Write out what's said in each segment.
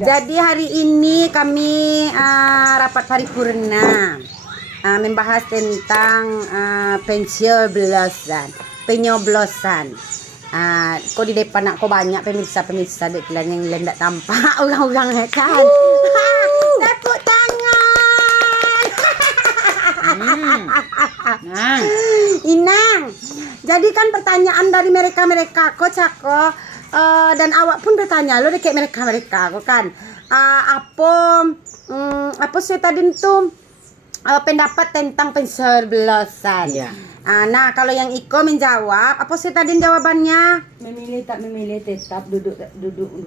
Jadi hari ini kami rapat paripurna membahas tentang penyoblosan. Kok di depan aku banyak pemirsa dek yang lendak tampak ulang-ulang kan. Tepuk tangan. Inang. Jadi kan pertanyaan dari mereka kok Cako. Dan awak pun bertanya lo kayak mereka kok kan apa sih tadi tuh pendapat tentang pencoblosan. Ya. Nah kalau yang Iko menjawab apa sih tadi jawabannya? Memilih tak memilih tetap duduk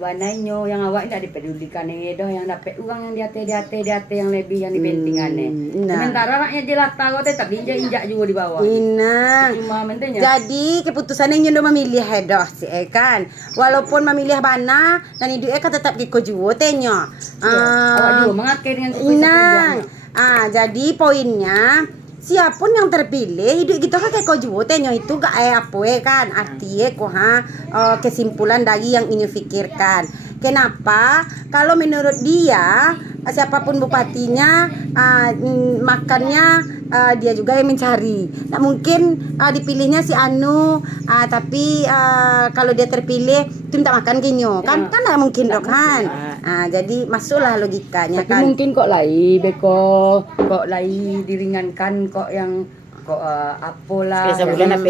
banainya yang awak tidak dipedulikan doh yang dapat uang yang di hati yang lebih yang dipentingannya. Sementara rakyat jelata kok tetap diinjak juga di bawah. Cuma mentenya. Jadi keputusannya yang memilih doh sih kan. Walaupun memilih bana dan itu kan tetap Iko juga tenya. Awak juga mengakhiri dengan keputusan. Jadi poinnya siapapun yang terpilih hidup kita kan kayak kau juwotenyo itu gak apa kan artinya kesimpulan dari yang ini pikirkan. Kenapa? Kalau menurut dia siapapun bupatinya makannya dia juga yang mencari. Nah mungkin dipilihnya si Anu tapi kalau dia terpilih itu minta makan kinyo kan nggak mungkin dong kan. Jadi masuklah logikanya. Tapi kan mungkin kok lai beko kok lai diringankan kok yang kok apalah sebulan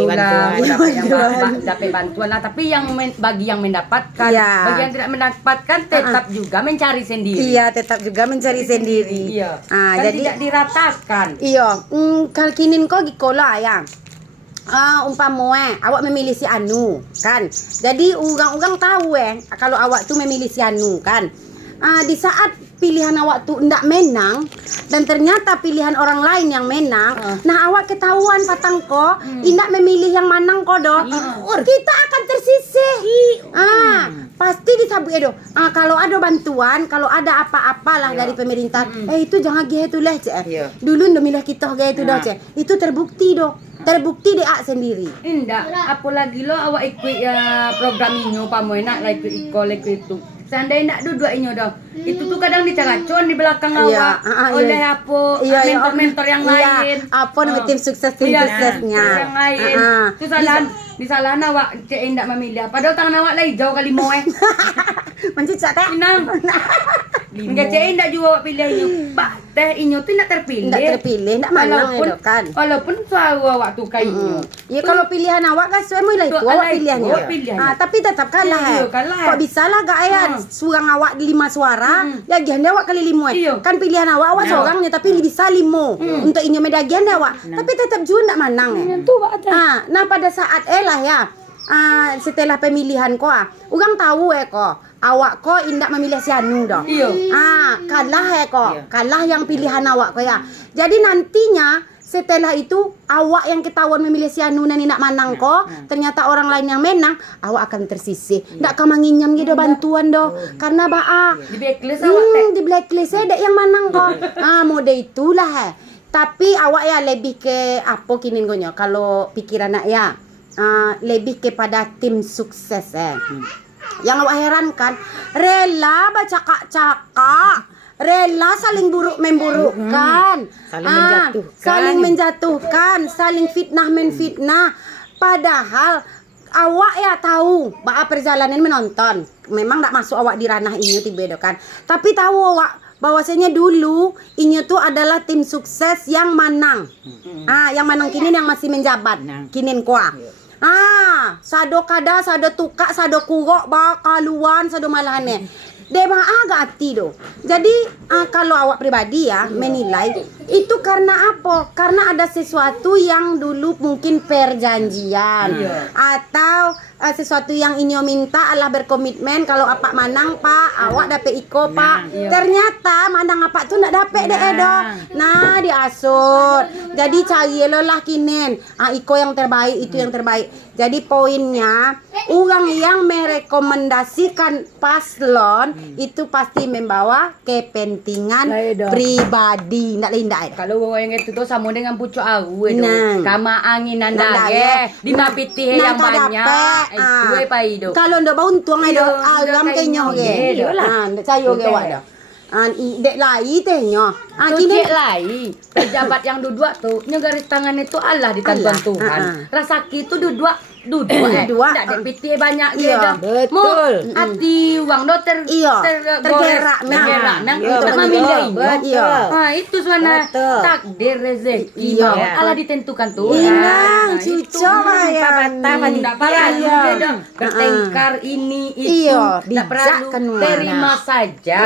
dapat bantuan lah, tapi yang bagi yang mendapatkan, bagi yang tidak mendapatkan tetap juga mencari sendiri. Iya, tetap juga mencari sendiri. Iya. Kan Jadi tidak diratakan. Iya, kalau kinin kok gikola ya. Umpama awak memilih si Anu kan. Jadi orang tahu kalau awak tuh memilih si Anu kan. Di saat pilihan awak tuh ndak menang dan ternyata pilihan orang lain yang menang, nah awak ketahuan patang kok indak memilih yang manang kok doh. Kita akan tersisih. Pasti disabuk edo. Kalau ada bantuan, kalau ada apa-apalah dari pemerintah, itu jangan gitu lah cek. Dulu ndak milih kita gitu doh cek. Itu terbukti doh. Terbukti dia sendiri. Indah, apalagi lo awak ikut program ini, pamu enak lah ikut itu. Seandainya nak duduk ini dah, itu tuh kadang dicaracun di belakang awak oleh mentor-mentor yang lain. Apa nama tim suksesnya? Yang lain. Itu disalahan awak cek indak memilih. Padahal tangan awak lagi jauh kali mau Mencicak teh. Inang. Enggak cek indak juga pilih ini. Pak teh ini tuh tidak terpilih. Tidak terpilih, tidak menang kan. Walaupun suara awak tuh kayaknya. Ya kalau pilihan awak kan semua lah itu awak pilihannya. Tapi tetap kalah. Kok bisa lah gak ya surang awak 5 suara, lagian awak kali 5 kan pilihan awak seorangnya tapi bisa 5 untuk inyo medagian awak. Tapi tetap juga tidak menang. Nah pada saat lah ya. Setelah pemilihan kok orang tahu kok awak kok indak memilih si Anu dong. Kalah kok. Kalah yang pilihan awak kok ya. Jadi nantinya setelah itu awak yang ketahuan memilih si Anu dan indak manang kok, ternyata orang lain yang menang, awak akan tersisih. Ndak kamanginyam gitu bantuan doh. Karena di blacklist awak di blacklist dek yang manang kok. Mode itulah. Tapi awak ya lebih ke apa kinin gonya kalau pikiran nak ya. Lebih kepada tim sukses Yang awak herankan rela bercakap-cakap, rela saling memburukkan, saling menjatuhkan, saling menfitnah. Padahal awak ya tahu bahwa perjalanan menonton memang tak masuk awak di ranah ini tiba kan. Tapi tahu awak bahwasanya dulu ini tuh adalah tim sukses yang manang. Yang manang kini yang masih menjabat. Kinin kuah. Sado kada, sado tuka, sado kurok, bakaluan, sado malahane. Dema agak hati do. Jadi kalau awak pribadi ya menilai itu karena apa? Karena ada sesuatu yang dulu mungkin perjanjian atau sesuatu yang inyo minta adalah berkomitmen kalau apa manang pak awak dapat iko pak. Ternyata manang apa tuh ndak dapat deh do. Nah diasut. Jadi cari lah kinen iko yang terbaik itu yang terbaik. Jadi poinnya orang yang merekomendasikan paslon itu pasti membawa kepentingan pribadi. Ndak lain ndak. Kalau yang itu tuh sama dengan pucuk awu itu. Kama anginan dage, di mapiti yang banyak. Itu apa itu? Kalau ndak untung itu agam kenyo ge. Ndak sayo ge wak dah. Dek lai tehnya. Kini lai pejabat yang duduk tuh garis tangan itu Allah di tangan Tuhan. Rasaki itu duduk ndak ada piti banyak dia. Betul. Hati uang do tergerak untuk memilih. Itu suana takdir rezeki. Allah ditentukan tuh. Cucu ya. Ndak parah bertengkar ini itu. Ndak perlu terima saja.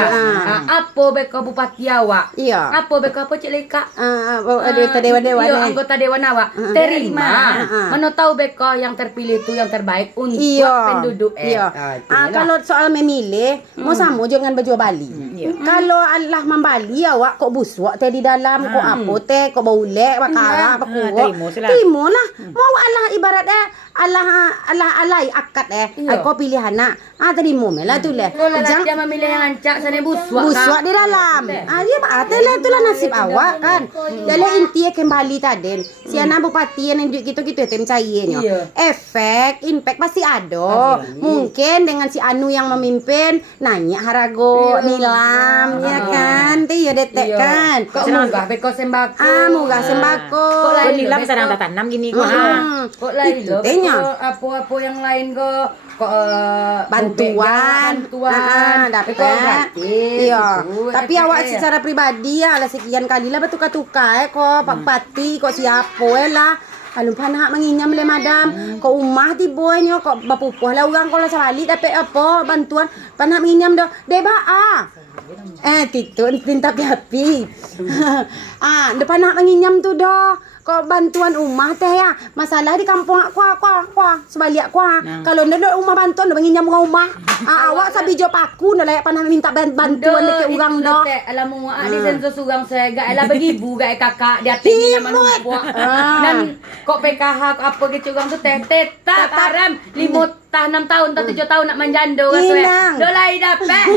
Apa beko bupati awak? Apa beko apa cik leka? Dewa-dewa. Anggota dewan awak. Terima. Mana tahu beko yang terpilih itu yang terbaik untuk penduduk. Kalau soal memilih, mau sama jangan baju Bali. Kalau Allah membali awak kok busuk teh di dalam, kok apa teh, kok baulek, bakara, bakuwo. Terimolah. Mau Allah ibaratnya Allah akad kau pilih anak. Terima melah tu leh. Jangan dia memilih yang ancak sana busuk. Busuk di dalam. Dia lah itulah nasib awak kan. Jadi intinya kembali tadi. Si anak bupati yang duit kita tem cairnya. Efek, impact pasti ada. Mungkin dengan si Anu yang memimpin nanya harago nilam ya kan. Teh ya detek kan. Kok munggah beko sembako. Munggah sembako. Kok nilam sedang tanam gini kok. Kok lain loh. Apa-apa yang lain kok bantuan dapat gratis. Tapi awak secara pribadi lah sekian kali lah bertukar-tukar kok Pak Bupati kok siapa lah. Kalau panak menginyam le madam, kok umah tibonya kok bapupuh lah orang kalau sebalik dapat apa bantuan panak menginyam dah. Deba titun tinta piapi. Depan nak menginyam tu dah. Kok bantuan rumah teh ya. Masalah di kampung aku sebalik aku. Kalau ndak rumah bantuan ndak menginyam rumah. Awak sabi jawab aku ndak layak panah minta bantuan dekat orang dah. Alamu di sensor surang saya gak elah begibu gak kakak dia tinggi nama buat. Dan kok PKH apa gitu orang tu teh taram 6 tahun atau 7 tahun nak manjando Inang. Dolai dapat.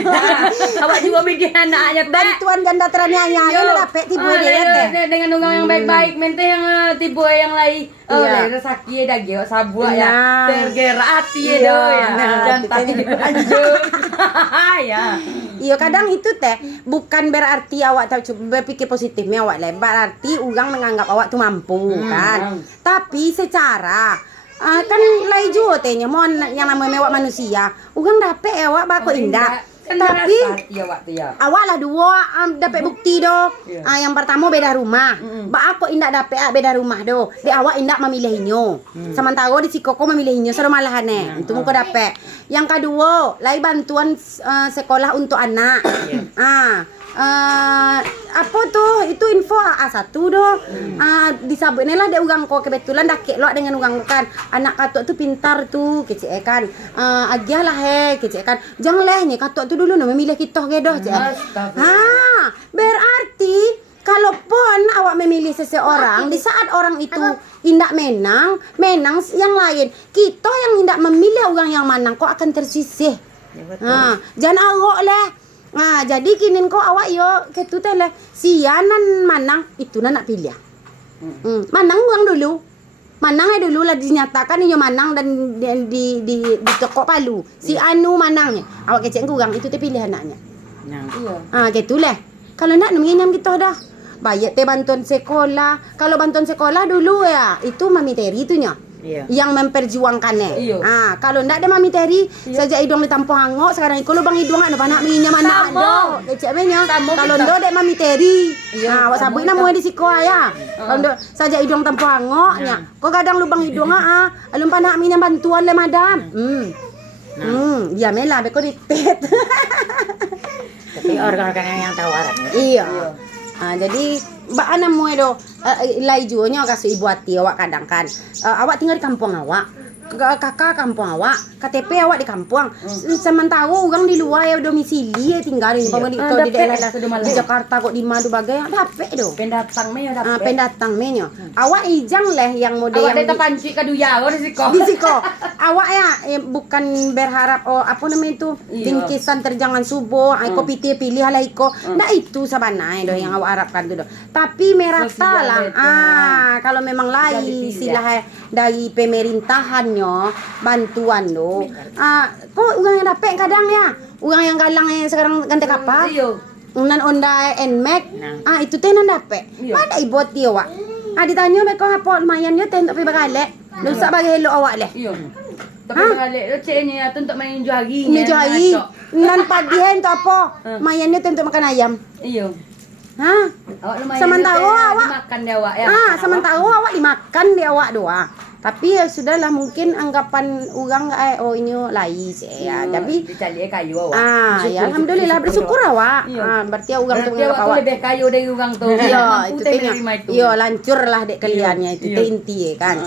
Awak juga bikin anaknya bantuan ganda teraniaya dapat tibu dia dengan orang yang baik-baik mente yang tibu yang lain rezeki dah ge sabu ya tergerak hati do ya jantan ya. Iya kadang itu teh bukan berarti awak tahu berpikir positifnya awak lah. Berarti orang menganggap awak tu mampu kan. Tapi secara kan lain juga tehnya mau yang namanya awak manusia. Orang dapat awak bako indah. Tapi awak lah dua dapat bukti do. Yang pertama beda rumah. Aku indak dapat beda rumah do. Di awak indak memilih inyo. Sementara di si koko memilih inyo sudah malahan itu muka dapat. Yang kedua, lai bantuan sekolah untuk anak. Apa tuh itu info A1 doh. Disabutnya lah dia orang kok kebetulan dakek lo dengan orang kan anak katok tuh pintar tuh kecik kan aja lah kecik kan jangan lehnya katok tuh dulu memilih kita gedoh berarti kalaupun awak memilih seseorang di saat orang itu indak menang yang lain kita yang indak memilih orang yang menang kok akan tersisih. Jangan arok lah. Jadi kini kau awak yo ketu teh lah sianan manang itu nak pilih. Manang uang dulu. Manang dulu lah dinyatakan ini manang dan di toko Palu. Si Anu manangnya. Awak kecek kurang itu teh pilih anaknya. Gitu lah. Kalau nak menginyam kita dah. Bayar teh bantuan sekolah. Kalau bantuan sekolah dulu ya itu mamiteri itunya. Yang memperjuangkannya. Kalau ndak ada mami teri saja hidung ditampung hangok sekarang ikut lubang hidung ada nak menginyam anak ado. Kecek benya. Kalau ndak ada mami teri. Awak sabut nama di siko ya. Kalau ndak saja hidung tampung hangoknya. Kok kadang lubang hidung alun panak menginyam bantuan le madam. Ya melah beko ditet. Tapi orang-orang yang tahu Arabnya. Iya. Jadi mbak ana moe do lai juonya kasih ibu hati awak kadang kan awak tinggal di kampung awak kakak kampung awak, KTP awak di kampung. Sementara orang di luar ya domisili ya tinggal di di daerah di Jakarta kok di Madu bagai dapat do. Pendatang me ya dapat. Pendatang me nyo. Awak ijang leh yang model Awak yang data panci kaduya di siko. di siko. Awak ya bukan berharap apa namanya itu bingkisan terjangan subuh, kopi teh pilih lah iko. Nah itu sabanai do yang awak harapkan tu do. Tapi merata lah. Kalau memang lain silah dari pemerintahannya bantuan do. Kok orang yang dapat kadang ya. Orang yang galang yang sekarang ganti kapal. Unan onda enmek. Itu teh nan dapat. Mana ibot dia wak. Ditanya mereka apa lumayan yo teh untuk pergi bergalek. Dosa bagi hello awak leh. Iya. Tapi bergalek lo ceknya untuk main juari. Ni juari. Nan padihan tu apa? Mayannya teh untuk makan ayam. Iya. Awak lumayan. Sementara awak makan dia awak ya. Sementara awak dimakan dia awak doa. Tapi ya sudahlah mungkin anggapan orang ini lain sih ya. Tapi dicari kayu awak. Ya alhamdulillah bersyukur awak. Berarti orang tu menganggap awak lebih kayu dari orang tu. Iya, itu teh. Iya, lancur lah dek kaliannya itu teh inti kan.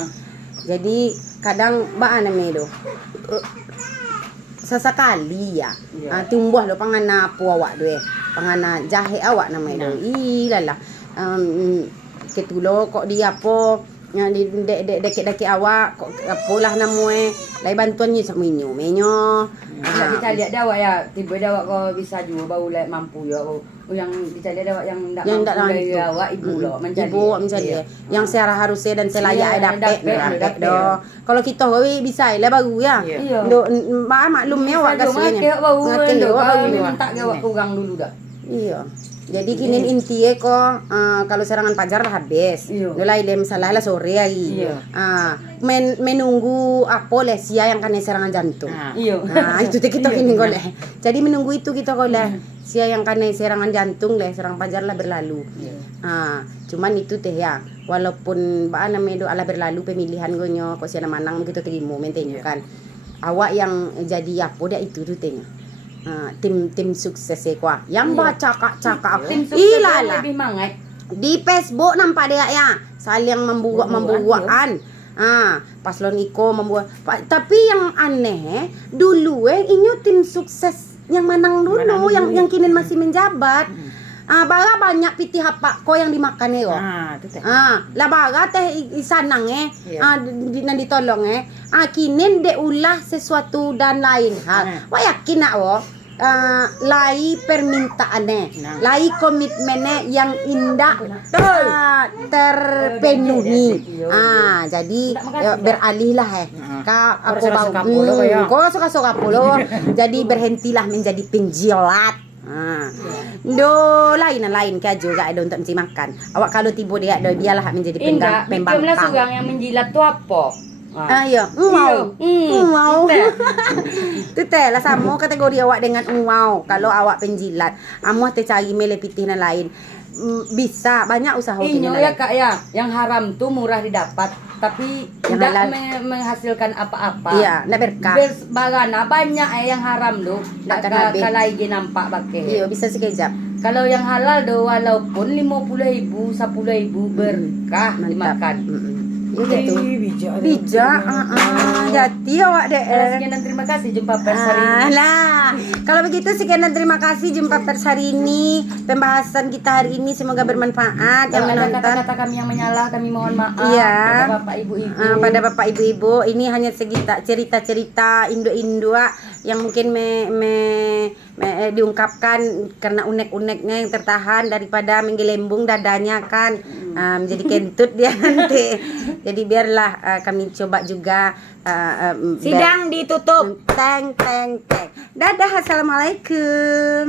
Jadi kadang ba namanya do. Sesekali ya. Tumbuh lo pangana apu awak do pangana jahe awak namanya do. Ilalah. Ketulo kok dia apa yang di dek awak kok apalah namanya lai bantuannya sama menyo kita lihat dah awak ya tiba dah awak kau bisa juga bau lek mampu ya yang dicari ada awak yang tak mampu dari awak ibu lo mencari yang secara harusnya dan selayak dapat do kalau kita bisa lah baru ya do maklumnya awak kasihnya kalau minta awak kurang dulu dah iya. Jadi kini intinya kok kalau serangan pajar lah habis. Mulai dem salah lah sore lagi. Menunggu apa leh sia yang kena serangan jantung. Itu kita kini goleh. Jadi menunggu itu kita goleh sia yang kena serangan jantung leh serang pajar lah berlalu. Cuman itu teh ya. Walaupun ba namanya do ala berlalu pemilihan gonyo kok sia manang kita terima mentenyo kan. Awak yang jadi apa dia itu tuh tehnya. Tim sukses kuah yang baca cakap ilalah di Facebook nampak dia ya saling membuat-membuatan paslon iko membuat tapi yang aneh dulu ini tim sukses yang menang dulu yang kini masih menjabat bara banyak pitih apa ko yang dimakan yo lah bara teh isanang nan ditolong kini de ulah sesuatu dan lain hal wa yakin nak lai permintaannya lai komitmennya yang indah terpenuhi jadi beralihlah ka aku bau kau suka pulo jadi berhentilah menjadi penjilat lain ke juga ada untuk mesti makan awak kalau tiba dialah menjadi pembangkang orang yang menjilat tu apa iya, wow. Itu teh lah sama kategori awak dengan wow. Kalau awak penjilat, amuh teh cari mele pitih na lain. Bisa banyak usaha kini ya kak ya, yang haram tuh murah didapat, tapi tidak menghasilkan apa-apa. Iya, ndak berkah. Bagana banyak yang haram tuh, ndak kalai nampak pakai. Iya, bisa sekejap. Kalau yang halal tuh walaupun 50.000, 10.000 berkah dimakan. Gitu. Bijak. Jadi awak deh. Sekian dan terima kasih jumpa pers hari ini. Kalau begitu sekian dan terima kasih jumpa pers hari ini. Pembahasan kita hari ini semoga bermanfaat. Yang menonton kata-kata kami yang menyalah kami mohon maaf. Iya. Pada Bapak Ibu. Ini hanya cerita-cerita Indo yang mungkin diungkapkan karena unek-uneknya yang tertahan daripada menggelembung dadanya kan menjadi kentut dia nanti. Jadi biarlah kami coba juga sidang ditutup. Teng. Dadah, assalamualaikum.